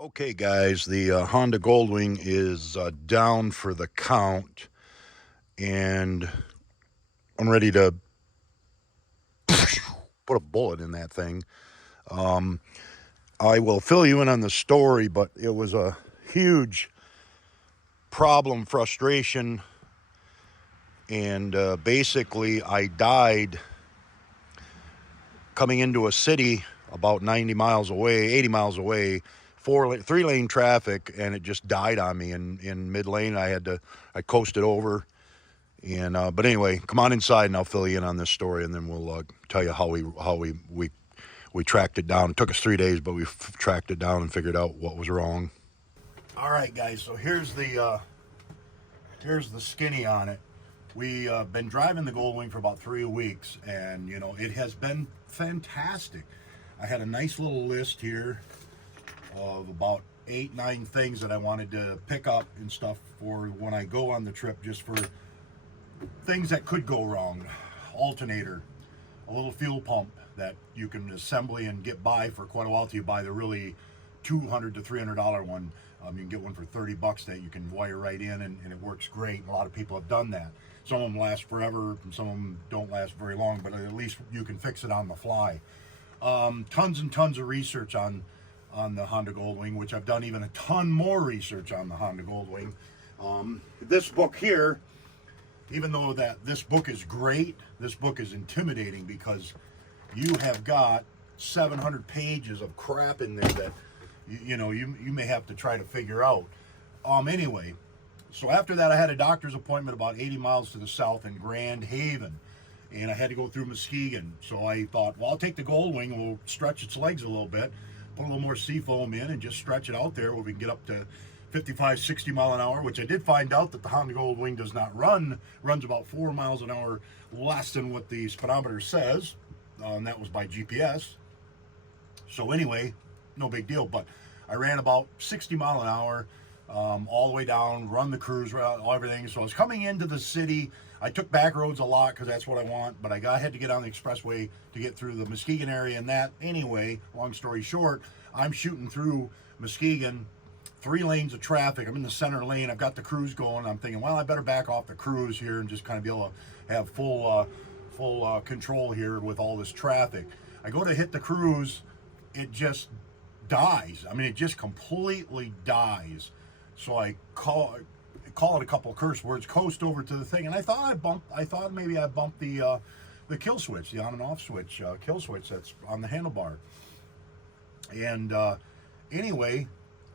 Okay, guys, the Honda Goldwing is down for the count, and I'm ready to put a bullet in that thing. I will fill you in on the story, but it was a huge problem, frustration, and basically, I died coming into a city about 90 miles away, 80 miles away, three-lane traffic, and it just died on me in mid lane. I coasted over. And but anyway, come on inside and I'll fill you in on this story, and then we'll tell you how we tracked it down. It took us 3 days, but we tracked it down and figured out what was wrong. All right, guys. So here's the skinny on it. We been driving the Goldwing for about 3 weeks, and it has been fantastic. I had a nice little list here of about 8-9 things that I wanted to pick up and stuff for when I go on the trip, just for things that could go wrong. Alternator, a little fuel pump that you can assembly and get by for quite a while till you buy the really $200 to $300 one. You can get one for $30 that you can wire right in, and it works great. A lot of people have done that. Some of them last forever, and some of them don't last very long, but at least you can fix it on the fly. Tons and tons of research on the Honda Goldwing, which I've done even a ton more research on the Honda Goldwing. This book here, even though that this book is great, this book is intimidating because you have got 700 pages of crap in there that you may have to try to figure out. Anyway, so after that I had a doctor's appointment about 80 miles to the south in Grand Haven, and I had to go through Muskegon. So I thought, well, I'll take the Goldwing and we'll stretch its legs a little bit, put a little more seafoam in, and just stretch it out there where we can get up to 55, 60 mile an hour, which I did find out that the Honda Goldwing does not runs about 4 miles an hour less than what the speedometer says. And that was by GPS. So anyway, no big deal, but I ran about 60 mile an hour, all the way down, run the cruise route, everything. So I was coming into the city. I took back roads a lot because that's what I want, but I had to get on the expressway to get through the Muskegon area. And that, anyway, long story short, I'm shooting through Muskegon, 3 lanes of traffic. I'm in the center lane. I've got the cruise going. I'm thinking, well, I better back off the cruise here and just kind of be able to have full control here with all this traffic. I go to hit the cruise, it just dies. I mean, it just completely dies. So I call it a couple of curse words, coast over to the thing, and I thought maybe I bumped the kill switch, the on and off switch, kill switch that's on the handlebar. And anyway,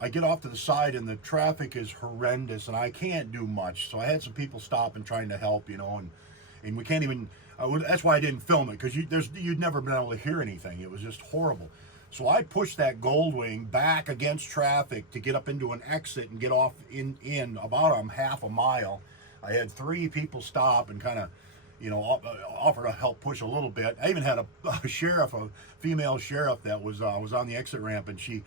I get off to the side and the traffic is horrendous and I can't do much. So I had some people stop and trying to help, and we can't even, that's why I didn't film it, because you'd never been able to hear anything. It was just horrible. So I pushed that Goldwing back against traffic to get up into an exit and get off in about half a mile. I had 3 people stop and kind of, offer to help push a little bit. I even had a sheriff, a female sheriff that was on the exit ramp, and she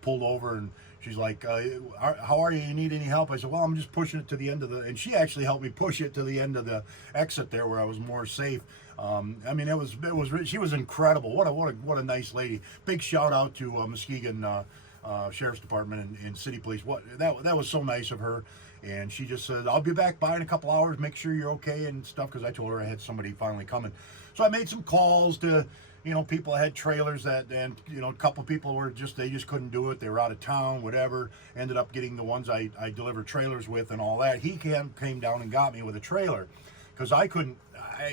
pulled over and she's like, how are you? You need any help? I said, well, I'm just pushing it to the end of and she actually helped me push it to the end of the exit there where I was more safe. I mean, she was incredible. What a nice lady. Big shout out to Muskegon Sheriff's Department and City Police. That was so nice of her. And she just said, I'll be back by in a couple hours, make sure you're okay and stuff, because I told her I had somebody finally coming. So I made some calls to, people had trailers and a couple people they just couldn't do it. They were out of town, whatever. Ended up getting the ones I delivered trailers with and all that. He came down and got me with a trailer, because I couldn't,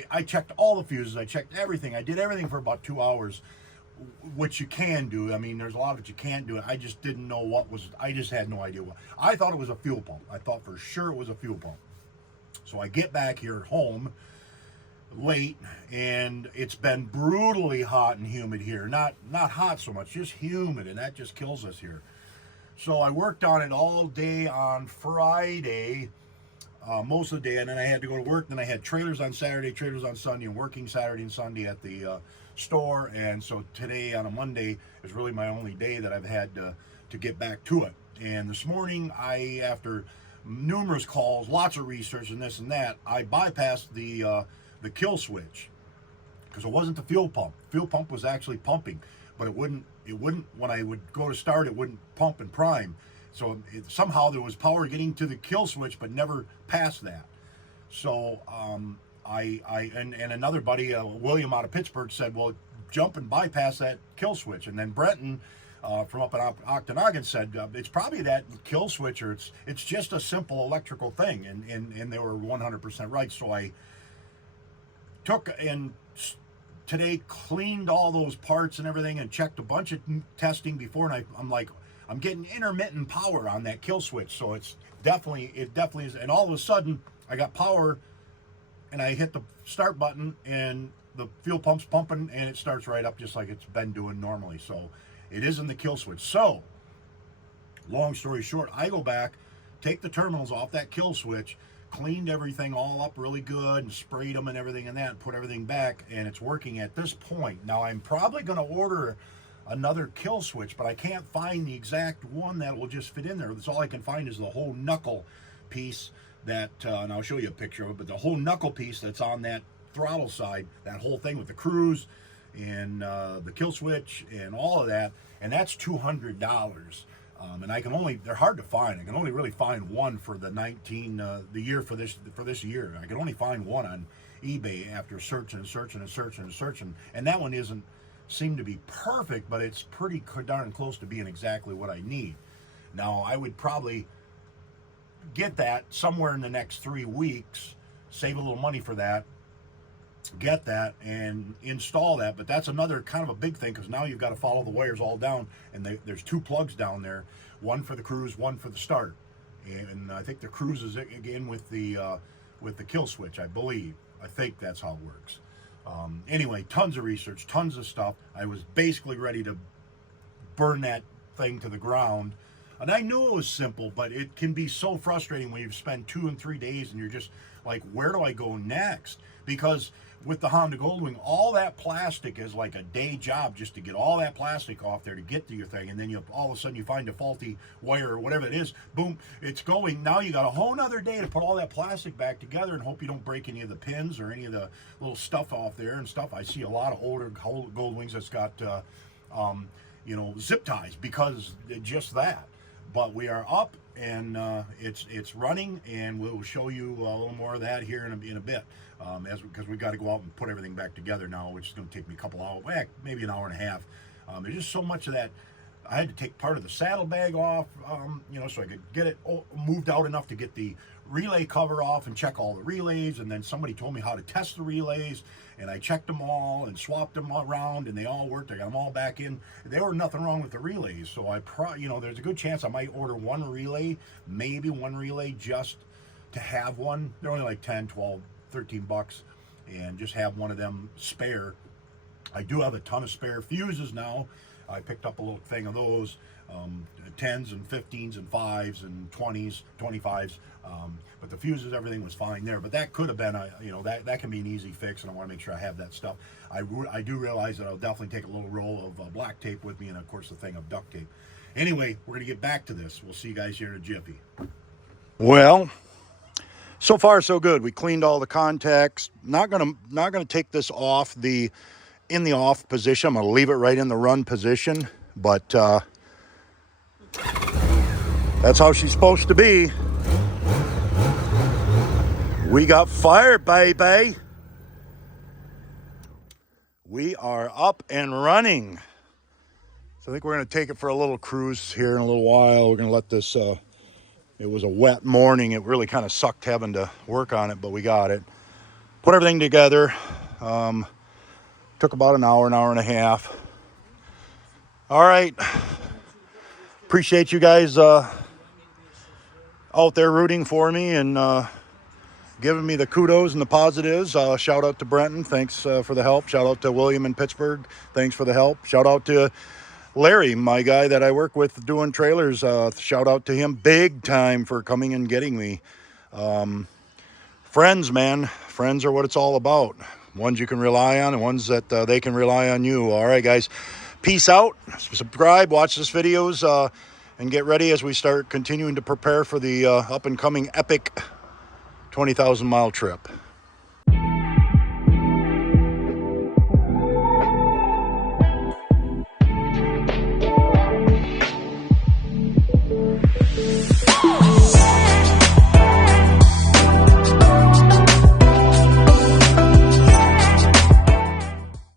I checked all the fuses, I checked everything. I did everything for about 2 hours, which you can do. I mean, there's a lot of it you can't do. I just didn't know I just had no idea what. I thought it was a fuel pump. I thought for sure it was a fuel pump. So I get back here home late, and it's been brutally hot and humid here. Not hot so much, just humid, and that just kills us here. So I worked on it all day on Friday, most of the day, and then I had to go to work. Then I had trailers on Saturday, trailers on Sunday, and working Saturday and Sunday at the store. And so today, on a Monday, is really my only day that I've had to get back to it. And this morning, after numerous calls, lots of research and this and that, I bypassed the kill switch, because it wasn't the fuel pump. Fuel pump was actually pumping, but it it wouldn't, when I would go to start, it wouldn't pump and prime. So somehow there was power getting to the kill switch, but never past that. So and another buddy, William out of Pittsburgh, said, well, jump and bypass that kill switch. And then Brenton from up in Octonagon said, it's probably that kill switch, or it's just a simple electrical thing. And they were 100% right. So I took and today cleaned all those parts and everything and checked a bunch of testing before, and I'm like, I'm getting intermittent power on that kill switch. So it definitely is. And all of a sudden I got power, and I hit the start button and the fuel pump's pumping, and it starts right up just like it's been doing normally. So it isn't the kill switch. So long story short, I go back, take the terminals off that kill switch, cleaned everything all up really good and sprayed them and everything and that, put everything back, and it's working at this point. Now I'm probably going to order another kill switch, but I can't find the exact one that will just fit in there. That's all I can find is the whole knuckle piece that, and I'll show you a picture of it, but the whole knuckle piece that's on that throttle side, that whole thing with the cruise and the kill switch and all of that, and that's $200. And I can only, they're hard to find. I can only really find one for the year for this year. I can only find one on eBay after searching, and that one isn't seem to be perfect, but it's pretty darn close to being exactly what I need. Now I would probably get that somewhere in the next 3 weeks, save a little money for that, get that and install that. But that's another kind of a big thing, because now you've got to follow the wires all down, and there's 2 plugs down there, one for the cruise, one for the start. And I think the cruise is again with the kill switch, I believe. I think that's how it works. Anyway, tons of research, tons of stuff. I was basically ready to burn that thing to the ground. And I knew it was simple, but it can be so frustrating when you spend 2 and 3 days and you're just like, where do I go next? Because with the Honda Goldwing, all that plastic is like a day job just to get all that plastic off there to get to your thing. And then all of a sudden you find a faulty wire or whatever it is, boom, it's going. Now you got a whole nother day to put all that plastic back together and hope you don't break any of the pins or any of the little stuff off there and stuff. I see a lot of older Goldwings that's got, zip ties because just that. But we are up, and it's running, and we'll show you a little more of that here in a bit, because we got to go out and put everything back together now, which is going to take me a couple hours, maybe an hour and a half. There's just so much of that. I had to take part of the saddlebag off, so I could get it moved out enough to get the relay cover off and check all the relays. And then somebody told me how to test the relays, and I checked them all and swapped them around, and they all worked. I got them all back in. There was nothing wrong with the relays. So there's a good chance I might order one relay, maybe one relay just to have one. They're only like 10, 12, 13 bucks, and just have one of them spare. I do have a ton of spare fuses now. I picked up a little thing of those, 10s and 15s and 5s and 20s, 25s. But the fuses, everything was fine there. But that could have been, that can be an easy fix, and I want to make sure I have that stuff. I do realize that I'll definitely take a little roll of black tape with me, and of course the thing of duct tape. Anyway, we're going to get back to this. We'll see you guys here in a jiffy. Well, so far so good. We cleaned all the contacts. Not gonna take this off in the off position. I'm going to leave it right in the run position, but that's how she's supposed to be. We got fire, baby. We are up and running. So I think we're going to take it for a little cruise here in a little while. We're going to let this, it was a wet morning. It really kind of sucked having to work on it, but we got it. Put everything together. Took about an hour and a half. All right. Appreciate you guys out there rooting for me and giving me the kudos and the positives. Shout out to Brenton. Thanks for the help. Shout out to William in Pittsburgh. Thanks for the help. Shout out to Larry, my guy that I work with doing trailers. Shout out to him big time for coming and getting me. Friends, man. Friends are what it's all about. Ones you can rely on and ones that they can rely on you. All right, guys. Peace out. Subscribe. Watch this videos and get ready as we start continuing to prepare for the up-and-coming epic 20,000 mile trip.